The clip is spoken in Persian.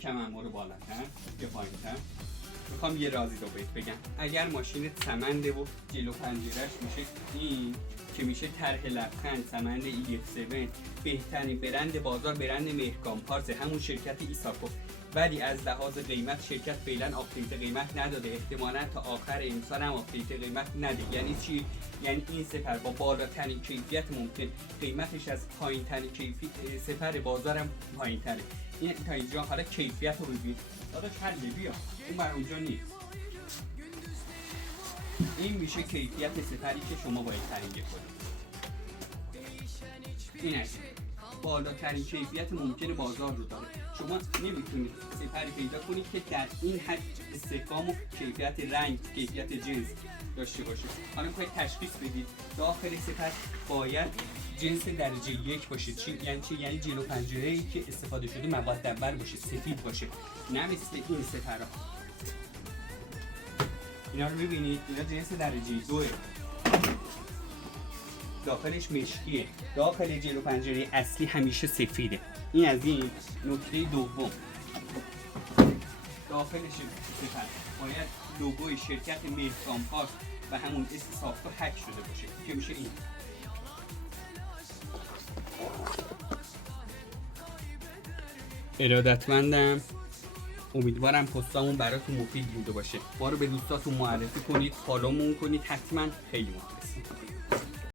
یکم اما رو بالاتر یا پایین‌تر. میخوام یه رازی رو بهت بگم. اگر ماشین سمنده و جلو پنجره‌اش میشه این که میشه طرح لبخند سمند EF7، بهترین برند بازار برند مهرگان پارس، همون شرکت ایساکو، ولی از لحاظ قیمت شرکت فعلا آپدیت قیمت نداده، احتمالاً تا آخر امسال هم آپدیت قیمت نده. یعنی چی؟ یعنی این سپر با بالاترین کیفیت ممکن، قیمتش از پایین‌ترین کیفیت سپر بازارم پایین‌تره. این تا اینجا. حالا کیفیت رو ببین داداش، حل بیا اون بر اونجا نیست. این میشه کیفیت سپری که شما باید تعیین کنید. این است بالاترین کیفیت ممکن بازار رو داره. شما نمیتونید سپری پیدا کنید که در این حد استحکام و کیفیت رنگ، کیفیت جنس داشته باشه. حالا میخواید تشخیص بدید داخل سپر باید جنس درجه 1 باشه. یعنی چی؟ یعنی جلو پنجره‌ای که استفاده شده مواد اول باشه، سفید باشه، نه مثل این سپرها. اینا رو ببینید، اینا جنس درجه 2، داخلش مشکیه. داخل جلو پنجره اصلی همیشه سفیده. این از این. نکته دوم، داخلش سپر باید لوگوی شرکت مهرگان پارس و همون اسم ساختار حک شده باشه که میشه این. ارادتمندم، امیدوارم پستامون براتون مفید بوده باشه. ما رو به دوستاتون معرفی کنید، فالومون کنید حتما. خیلی مخلصیم.